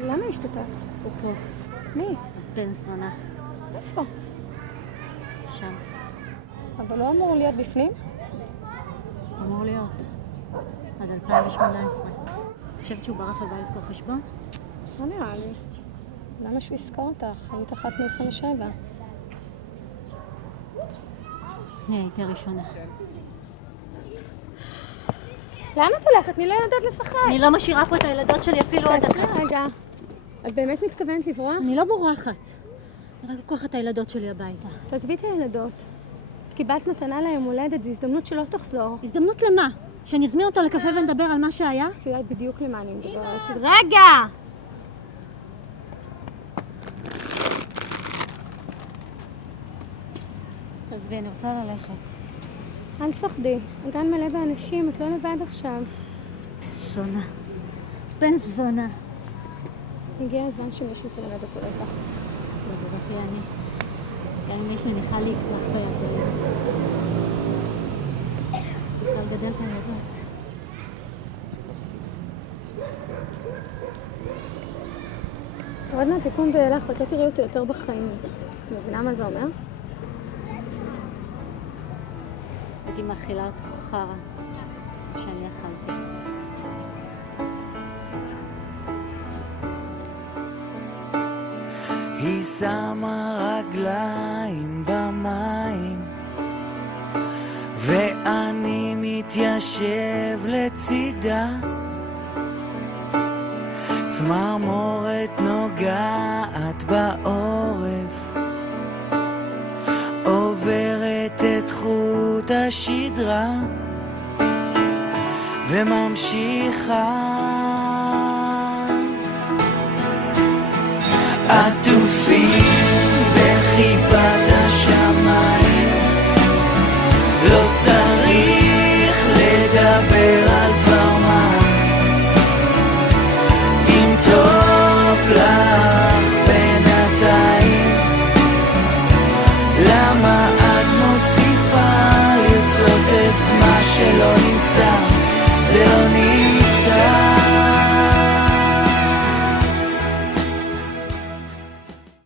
למה השתתת? הוא פה. מי? בן זונה. איפה? שם. אבל לא אמור להיות בפנים? אמור להיות. עד 2018. חושבת שהוא ברח ובא לזכור חשבון? לא נראה לי. למה שהוא יזכור אותך? היית אחת מ-27. אני הייתי הראשונה. לאן את הולכת? תני לילדות לשחק. אני לא משאירה פה את הילדות שלי אפילו עוד אחת. רגע. את באמת מתכוונת לברוח? אני לא בורחת. אני רק לוקחת את הילדות שלי הביתה. תעזבי את הילדות. קיבלת מתנה ליום הולדת, זו הזדמנות שלא תחזור. הזדמנות למה? שאני אזמין אותו לקפה ונדבר על מה שהיה? את יודעת בדיוק למה אני מדברת. רגע! תעזבי, אני רוצה ללכת. אל תפחדי. הגן מלא באנשים, את לא לבד עכשיו. זונה. בן זונה. הגיע הזמן שמישהו תלמד אותו לקח. וזה לא תהיה אני. גם אם יש מניחה לי אקדח ביד. רוצה לגדל את הילדות. עוד מעט תקום ואילך, ואת לא תראי אותו יותר בחיים. מבינה מה זה אומר? הייתי מאכילה אותו חרא שאני אכלתי. היא שמה רגליים במים ואני מתיישב לצידה, צמרמורת נוגעת בעורף, עוברת את חוט השדרה וממשיכה